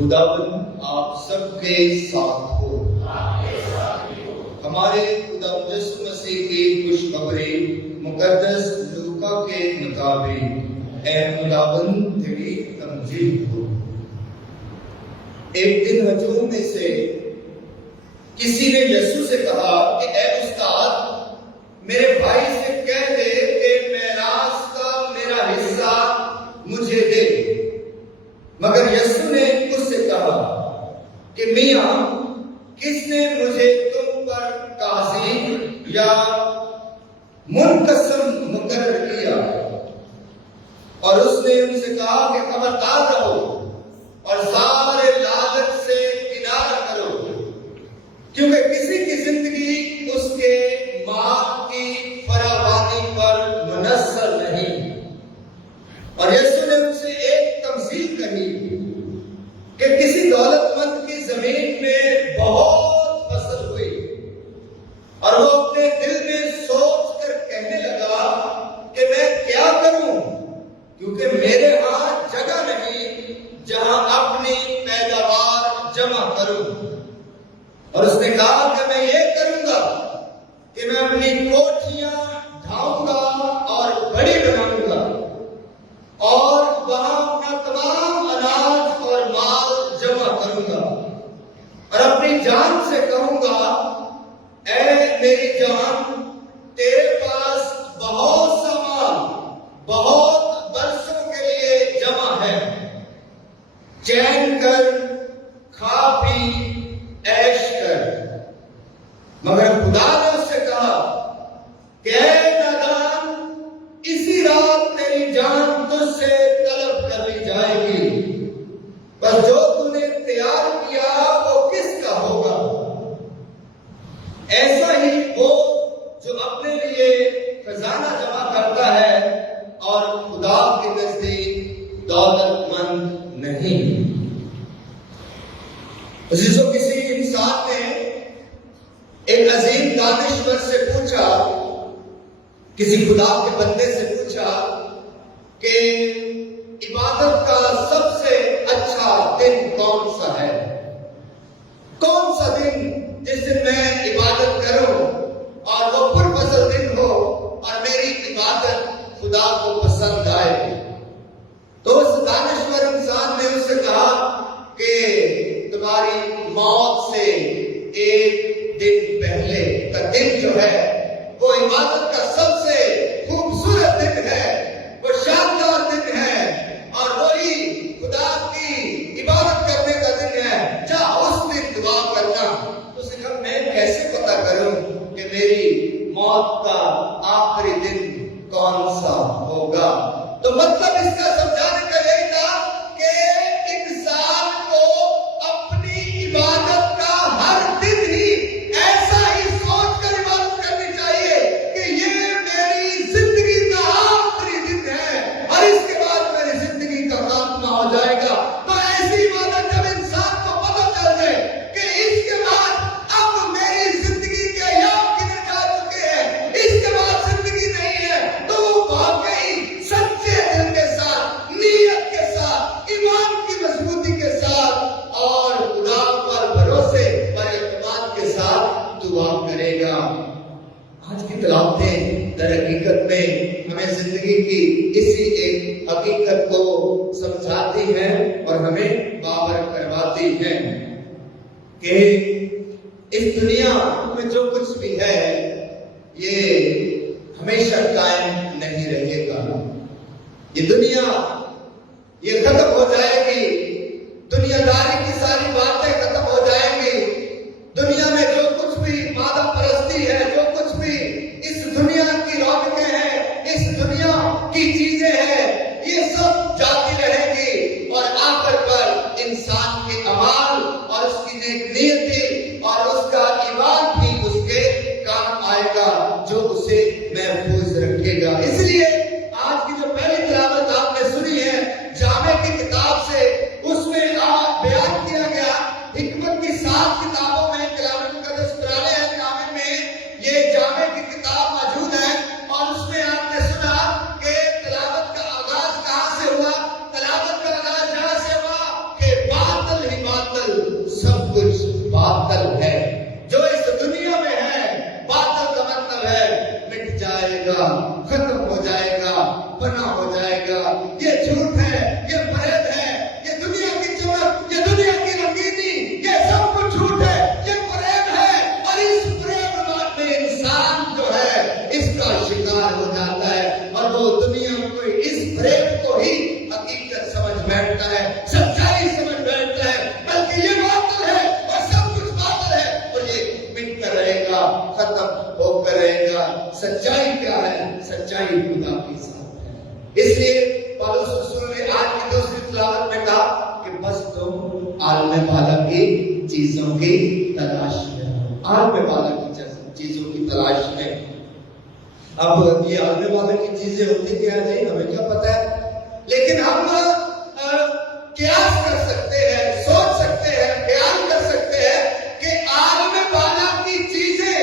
خداوند آپ سب کے ساتھ ہو۔ ہمارے خدا یسوع مسیح کی خوشخبری مقدس لوکا کے مطابق اے خداوند تیری تمجید ہو۔ ایک دن ہجوم میں سے کسی نے یسوع سے کہا کہ اے استاد، میرے بھائی سے کہہ دے کہ میراث کا میرا حصہ مجھے دے۔ مگر یسوع نے اس سے کہا کہ میاں، کس نے مجھے تم پر قاضی یا منقسم مقرر کیا؟ اور اس نے ان سے کہا کہ خبردار رہو اور سارے لالچ سے کنارہ کرو، کیونکہ کسی کی زندگی اس کے مال کی فراوانی پر منحصر نہیں۔ اور یسوع نے ان سے ایک تمثیل کہی کہ کسی دولت مند کی زمین میں بہت فصل ہوئی، اور وہ اپنے دل میں سوچ کر کہنے لگا کہ میں کیا کروں، کیونکہ میرے ہاں جگہ نہیں جہاں اپنی پیداوار جمع کروں۔ اور اس نے کہا کہ میں یہ کروں گا کہ میں اپنی کوٹھیاں ڈھاؤں گا اور بڑی بناؤں گا، اور وہاں اپنا تمام اناج اور مال جمع کروں گا، اور اپنی جان سے کہوں گا اے میری جان، تیرے پاس بہت سا مال بہت برسوں کے لیے جمع ہے، چین کر، کھا پی، عیش کر۔ مگر خدا نے اس سے کہا کہ اے نادان، اسی رات تیری جان تجھ سے طلب کر لی جائے گی، بس جو تم نے تیار کیا وہ کس کا ہوگا؟ ایسا ہی وہ جو اپنے لیے خزانہ جمع کرتا ہے اور خدا کے نزدیک دولت مند نہیں۔ عزیزوں، کسی انسان نے ایک عظیم دانشور سے پوچھا، کسی خدا کے بندے سے پوچھا کہ عبادت کا سب سے اچھا دن کون سا ہے؟ کون سا دن جس دن میں عبادت کروں اور وہ پرفضل دن ہو اور میری عبادت خدا کو پسند آئے؟ تو اس دانشور انسان نے اس سے کہا کہ تمہاری موت سے ایک دن پہلے کا دن جو ہے وہ عبادت کا سب سے خوبصورت دن ہے، وہ شاندار دن ہے، اور وہی خدا کی عبادت کرنے کا دن ہے۔ جا اس دن دعا کرنا۔ تو اسے کہا میں کیسے پتا کروں کہ میری موت کا آخری دن کون سا ہوگا؟ تو مطلب اس کا سمجھانے کا یہی تھا کہ انسان کو اپنی عبادت کا ہر دن ہی ایسا ہی سوچ کر عبادت کرنی چاہیے کہ یہ میری زندگی کا آخری دن ہے اور اس کے بعد میری زندگی کا خاتمہ ہو جائے گا۔ تو ایسی عبادت جب انسان کو پتہ چل جائے کہ اس کے بعد اب میری زندگی کے ایام گنے جا چکے ہیں، اس کے بعد زندگی نہیں ہے، تو وہ واقعی سچے دل کے ساتھ، نیت کے ساتھ، ایمان کی مضبوطی کے ساتھ اور خدا پر بھروسے اور اعتماد کے ساتھ دعا کرے گا۔ آج کی تلاوتیں در حقیقت میں ہمیں زندگی کی اسی ایک حقیقت کو سمجھاتی ہیں اور ہمیں باور کرواتی ہیں کہ اس دنیا میں جو کچھ بھی ہے یہ ہمیشہ قائم نہیں رہے گا۔ یہ دنیا یہ ختم ہو جائے گی، دنیا داری کی ساری باتیں ختم ہو جائیں گی، دنیا میں جو کچھ بھی مادہ پرستی ہے، جو کچھ بھی اس دنیا کی رونقیں ہیں، اس دنیا کی چیزیں ہیں، یہ سب جاتی رہیں گی، اور آخر پر انسان کے اعمال اور اس کی نیک نیتی اور اس کا ایمان بھی اس کے کام آئے گا جو اسے محفوظ رکھے گا۔ اس لیے آج کی جو پہلی تلاوت آپ نے سنی ہے جامع کی کتاب سے، گا، ختم ہو جائے گا، فنا ہو جائے گا. یہ جھوٹ ہے، یہ فریب ہے، یہ دنیا کی چمک، یہ دنیا کی رنگینی، یہ سب کچھ جھوٹ ہے، یہ فریب ہے. اور اس فریب میں انسان جو ہے اس کا شکار ہو جاتا ہے اور وہ دنیا کو اس فریب کو ہی حقیقت سمجھ بیٹھتا ہے، سچائی سمجھ بیٹھتا ہے. بلکہ یہ باطل ہے اور سب کچھ باطل ہے اور یہ مٹ کر رہے گا، ختم ہو کر رہے گا. سچائی کیا ہے؟ سچائی خدا کے ساتھ ہے. اس لیے پالوس رسول نے آج کی دوسری تلاوت میں کہا کہ بس تم عالم بالا کی چیزوں کی تلاش میں ہو. عالم بالا کی چیزوں کی تلاش میں. اب یہ عالم بالا کی چیزیں ہوتی کیا ہے نہیں ہمیں کیا پتا ہے، لیکن ہم قیاس کر سکتے ہیں، سوچ سکتے ہیں، خیال کر سکتے ہیں کہ عالم بالا کی چیزیں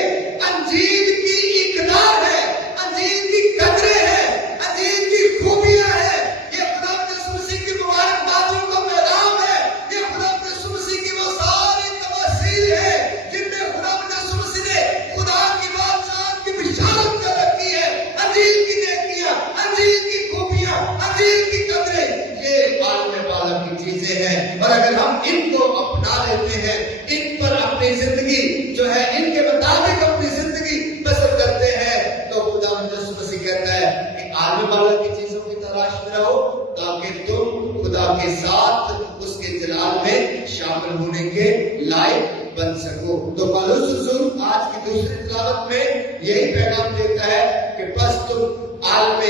انجیل کی اقدار ہے، انجیل کی قدریں ہیں، انجیل کی خوبیاں ہیں. یہ خدا یسوع مسیح کی مبارک باتوں کا پیغام ہے. یہ خدا یسوع مسیح کی وہ ساری تماثیل ہے جن میں خدا یسوع مسیح نے خدا کی بادشاہت کی بشارت کر رکھی ہے. انجیل کی نیکیاں، انجیل کی خوبیاں، انجیل کی قدریں، یہ عالم بالا کی چیزیں ہیں. اور اگر ہم ان کو اپنا لیتے ہیں، ان پر اپنی زندگی جو ہے ان کے مطابق اپنی زندگی بسر کرتے ہیں، تو خدا یسوع مسیح کہتا ہے کہ عالم بالا کی چیزوں کی تلاش میں رہو تاکہ تم خدا کے ساتھ اس کے جلال میں شامل ہونے کے لائق بن سکو. تو پالوس رسول آج کی دوسری تلاوت میں یہی پیغام دیتا ہے کہ بس تم عالم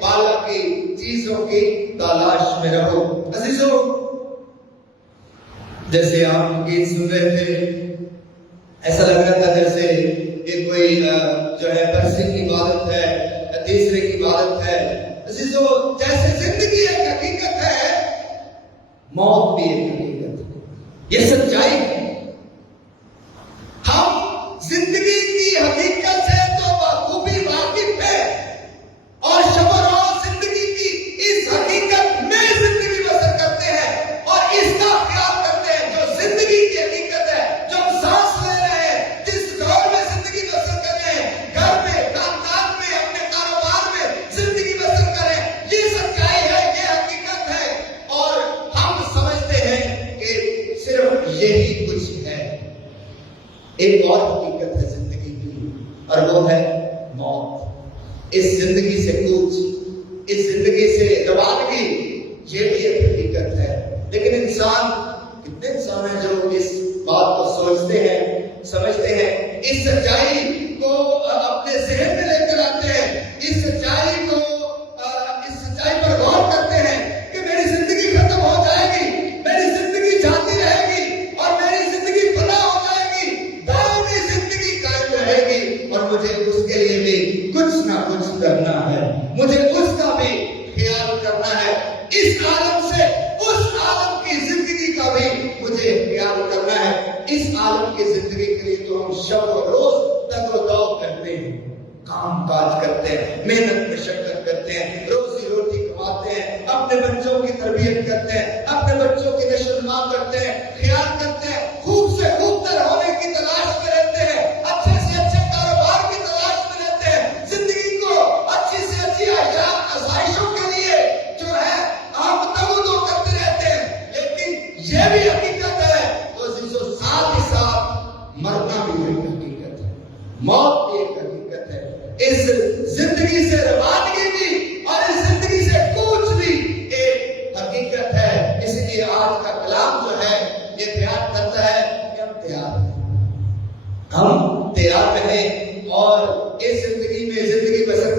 بالا کی چیزوں کی تلاش میں رہو. عزیزو، جیسے آپ گیت سن رہے تھے ایسا لگ رہا تھا جیسے یہ کوئی جو ہے برسی کی عبادت ہے، تیسرے کی عبادت ہے. عزیزو، جیسے زندگی ایک حقیقت ہے، موت بھی ایک حقیقت ہے. یہ سچائی ہے. ہم زندگی کی حقیقت سے تو بخوبی واقف ہے اور شب و روز زندگی کی اس حقیقت میں زندگی بسر کرتے ہیں اور اس کا خیال کرتے ہیں. جو زندگی کی حقیقت ہے، جو ہم سانس لے رہے ہیں، جس دور میں زندگی بسر کر رہے ہیں، گھر میں، خاندان میں، اپنے کاروبار میں زندگی بسر کریں، یہ سچائی ہے، یہ حقیقت ہے. اور ہم سمجھتے ہیں کہ صرف یہی کچھ ہے. ایک اور حقیقت ہے زندگی کی اور وہ ہے موت. اس زندگی سے کوچ، اس زندگی سے روانگی، یہ بھی ایک حقیقت ہے. لیکن انسان، کتنے انسان ہیں جو اس بات کو سوچتے ہیں، سمجھتے ہیں، اس سچائی کو اپنے ذہن میں لے کر آتے ہیں، اس سچائی پر غور کرتے ہیں کہ میری زندگی ختم ہو جائے گی، میری زندگی جاتی رہے گی اور میری زندگی فنا ہو جائے گی، دائمی زندگی قائم رہے گی اور مجھے اس کے لیے بھی کچھ نہ کچھ کرنا ہے، مجھے اس کا بھی خیال کرنا ہے. اس عالم سے اس عالم کی زندگی کا بھی مجھے خیال کرنا ہے. اس عالم کی زندگی کے لیے تو ہم شب و روز تگ و دو کرتے ہیں، کام کاج کرتے ہیں، محنت مشقت کرتے ہیں، روزی روٹی کماتے ہیں، اپنے بچوں کی تربیت کرتے ہیں، اپنے بچوں کی نشو و نما کرتے ہیں، خیال کرتے ہیں، خوب سے خوب تر ہونے کی تلاش میں رہتے ہیں، اچھے سے اچھے کاروبار کی تلاش میں رہتے ہیں، زندگی کو اچھی سے اچھی حیات آسائشوں کے لیے جو ہے ہم تگ و دو کرتے رہتے ہیں. لیکن یہ بھی حقیقت ہے تو عزیزو، ساتھ ہی ساتھ مرنا بھی ایک حقیقت ہے، موت بھی ایک حقیقت ہے. اس زندگی سے روانگی بھی اور اس زندگی سے کوچ بھی ایک حقیقت ہے. اس لیے آج کا کلام جو ہے یہ بیان کرتا ہے کہ ہم تیار ہیں، ہم تیار رہیں اور اس زندگی میں زندگی بسر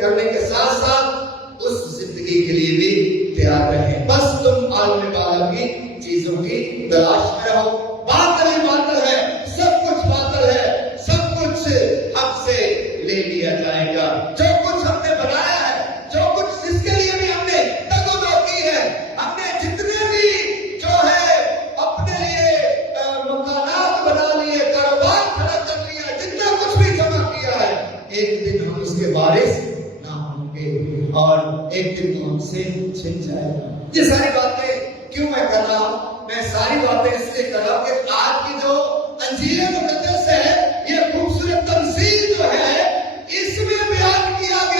کرنے کے ساتھ ساتھ اس زندگی کے لیے بھی تیار رہیں. بس تم عالم بالا کی چیزوں کی تلاش میں رہو. باطل ہی باطل ہے، سب کچھ باطل ہے، سب کچھ ہم سے لے لیا جائے گا. جو کچھ ہم نے بنایا ہے، جو کچھ جس کے لیے بھی ہم نے تگ و دو کی ہے، ہم نے جتنے بھی جو ہے اپنے لیے مکانات بنا لیے، کاروبار کھڑا کر لیا، جتنا کچھ بھی جمع کیا ہے، ایک دن ہم اس کے وارث نہ ہوں گے اور ایک دن ہم سے چھن جائے گا. یہ ساری باتیں کیوں میں کر رہا ہوں؟ میں ساری باتیں اس لیے کر رہا ہوں کہ آج کی جو انجیل مقدس ہے، یہ خوبصورت تمثیل جو ہے، اس میں بیان کیا گیا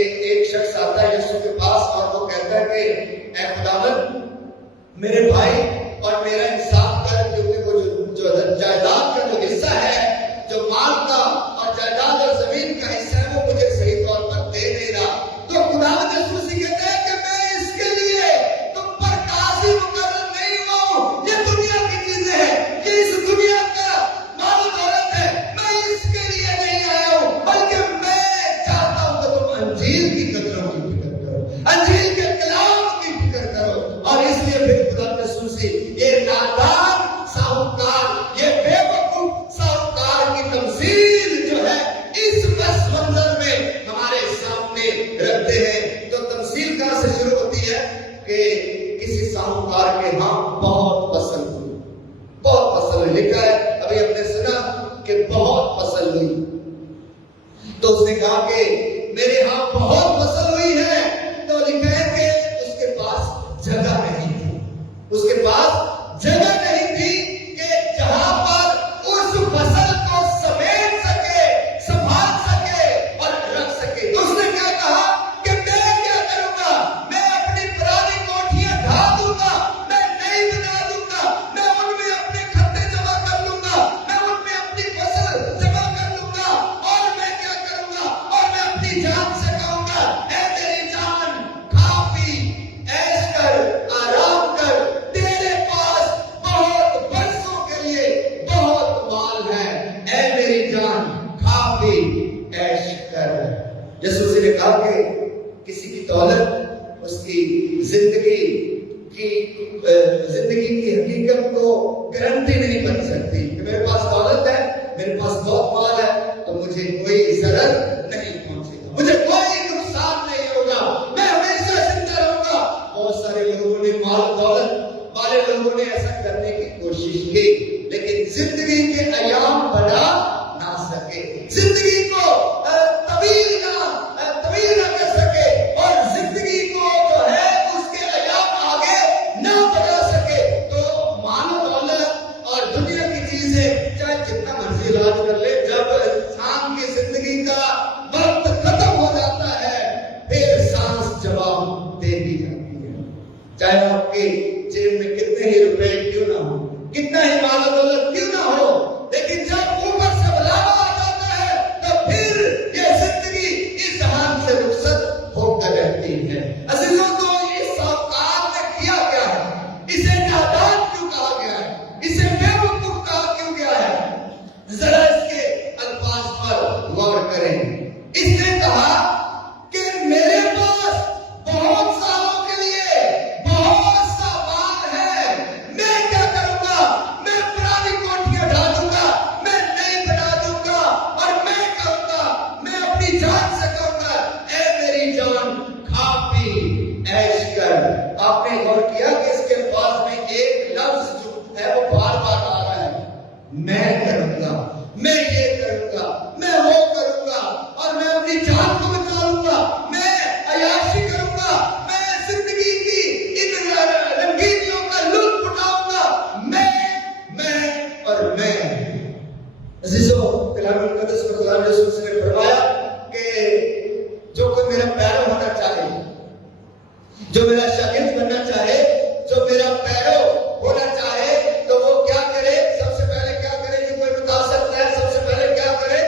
ایک شخص آتا ہے یسوع کے پاس اور وہ کہتا ہے کہ اے خداوند میرے بھائی اور میرا انصاف کر، کیونکہ وہ جو جائیداد کا جو حصہ ہے، جو مال کا اور جائیداد اور زمین کا حصہ ہے، وہ مجھے صحیح طور پر دے نہیں رہا۔ تو خداوند یسوع مسیح کہتے ہیں کہ میں اس کے لیے تم پر قاضی مقرر نہیں ہوا ہوں، یہ دنیا کی چیزیں ہیں، یہ اس دنیا کا مال و دولت ہے، میں اس کے لیے نہیں آیا ہوں، بلکہ میں چاہتا ہوں کہ تم انجیل کی قدروں کی فکر کرو، انجیل کے کلام کی فکر کرو۔ اور اس لیے پھر خدا یسوع مسیح یہ نادان ساہوکار، یہ بے وقوف ساہوکار کی تمثیل جو ہے اس پس منظر میں ہمارے سامنے رکھتے ہیں۔ تو تمثیل کہاں سے شروع ہوتی ہے کہ کسی ساہوکار کے ہاں بہت فصل ہوئی، بہت فصل ہوئی، لکھا ہے ابھی ہم نے سنا کہ بہت فصل ہوئی، تو اس نے کہا کہ میرے ہاں بہت فصل ہوئی ہے، تو لکھا ہے کہ اس کے پاس جگہ نہیں تھی، اس کے پاس جگہ نہیں تھی کہ جہاں پر اس فصل کو سمیٹ سکے، سنبھال سکے اور رکھ سکے۔ تو اس نے کیا کہا کہ میں کیا کروں گا، میں اپنی پرانی کوٹھیاں ڈھا دوں گا، میں نئی بنا دوں گا، میں ان میں اپنے کھتے جمع کر لوں گا، میں ان میں اپنی فصل جمع کر لوں گا، اور میں کیا کروں گا، اور میں اپنی جان سے کہوں گا اے میری جان کھا پی عیش کر، آرام کر، تیرے پاس بہت برسوں کے لیے بہت مال ہے، اے میری جان کھا پی عیش کر۔ یسوع نے کہا کہ کسی کی دولت اس کی زندگی کی حقیقت کو گارنٹی نہیں بن سکتی کہ میرے پاس دولت ہے، میرے پاس بہت مال ہے تو مجھے کوئی ضرر نہیں پہنچے گا، مجھے کوئی نقصان نہیں ہوگا، میں ہمیشہ زندہ رہوں گا۔ بہت سارے لوگوں نے مال دولت والے لوگوں نے ایسا کرنے کی کوشش کی، لیکن زندگی کے ایام بڑھا نہ سکے، زندگی کو طویل نہ کر سکے، اور زندگی کو جو ہے اس کے ایام آگے نہ بڑھا سکے۔ تو مال و دولت اور دنیا کی چیزیں چاہے جتنا مرضی علاج کر لے، جب انسان کی زندگی کا وقت ختم ہو جاتا ہے پھر سانس جواب دے دی جاتی ہے، چاہے آپ کی جیب میں کتنے ہی روپے کیوں نہ ہو، کتنا ہی مال و دولت کیوں نہ ہو، لیکن جب اوپر سے بلاوا آ جاتا ہے تو پھر یہ زندگی اس جہان سے رخصت ہو کر رہتی ہے۔ عزیزوں، تو اس ساہوکار نے کیا کیا ہے؟ اسے نادان کیوں کہا گیا ہے؟ اسے بے وقوف کہا کیوں گیا ہے؟ ذرا اس کے الفاظ پر غور کریں۔ اس نے کہا کہ میرے پاس بہت سالوں کے لیے بہت سا مال ہے، میں کیا کروں گا، میں پرانی کوٹھیاں ڈھا دوں گا، میں نئی بنا دوں گا، اور میں کہوں گا، میں اپنی جان سے کہوں گا اے میری جان کھا پی عیش کر۔ آپ نے غور کیا کہ اس کے الفاظ میں ایک لفظ جو ہے وہ بار بار آ رہا ہے، میں کروں گا، میں یہ کروں گا، میں وہ کروں گا، اور میں اپنی جان کو بچا لوں گا، میں عیاشی کروں گا، میں زندگی کی ان رنگینیوں کا لطف اٹھاؤں گا، میں اور میں۔ عزیزو، کلام مقدس میں خدا یسوع نے فرمایا کہ جو کوئی میرا پیرو ہونا چاہے، جو میرا شاگرد بننا چاہے، جو میرا پیرو ہونا چاہے، تو وہ کیا کرے؟ سب سے پہلے کیا کرے؟ جو کوئی بتا سکتا ہے سب سے پہلے کیا کرے؟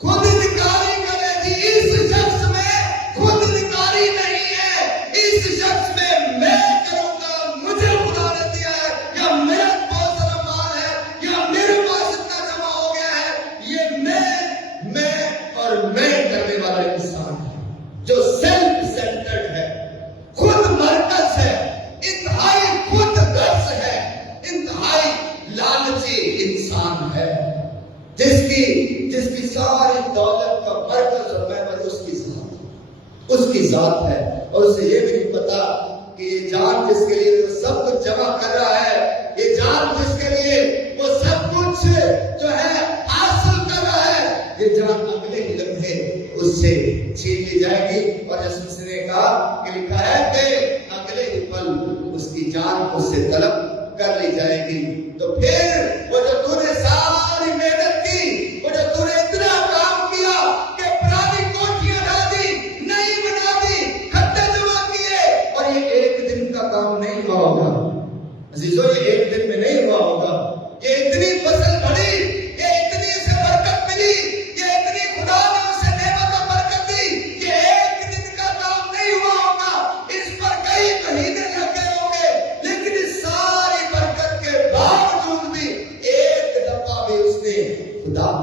خود نکاری کرے۔ جی، اس شخص میں خود نکاری نہیں ہے، اس شخص میں میں کروں گا، مجھے خدا نے دیا ہے، یا میرا بہت سارا مال ہے، یا میرے پاس اتنا جمع ہو گیا ہے، یہ میں اور میں کرنے والا انسان ہے جو سیلف سینٹرڈ ہے، خود مرکز ہے، انتہائی خود غرض ہے، انتہائی لالچی انسان ہے، جس کی ساری دولت کا مرکز اور محور اس کی ذات ہے، اور اسے یہ بھی نہیں پتا کہ یہ جان جس کے لیے وہ سب کچھ جمع کر رہا ہے، یہ جان جس کے لیے وہ سب کچھ جو ہے حاصل کر رہا ہے، یہ جان اگلے ہی لمحے اس سے چھین لی جائے گی۔ اور یسوع نے کہا کہ لکھا ہے کہ اگلے ہی پل اس کی جان اس سے طلب کر لی جائے گی۔ تو پھر وہ جو تو نے ساری محنت کی، وہ جو تو نے اتنا کام کیا کہ پرانی کوٹھیاں ڈھا دی،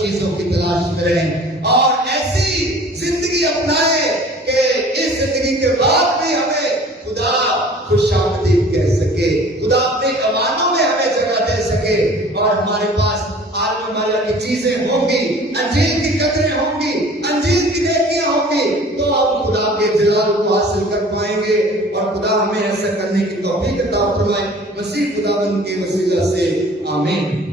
چیزوں کی تلاش میں رہیں اور ایسی زندگی اپنائیں کہ اس زندگی کے بعد بھی ہمیں خدا خوش آمدید کہہ سکے، خدا اپنے کمانوں میں ہمیں جگہ دے سکے اور ہمارے پاس عالم مالا کی چیزیں ہوں گی، انجیل کی قدریں ہوں گی، انجیل کی نیکیاں ہوں گی، تو ہم خدا کے جلال کو حاصل کر پائیں گے اور خدا ہمیں ایسا کرنے کی توفیق عطا فرمائے، مسیح خداوند کے وسیلہ سے آمین۔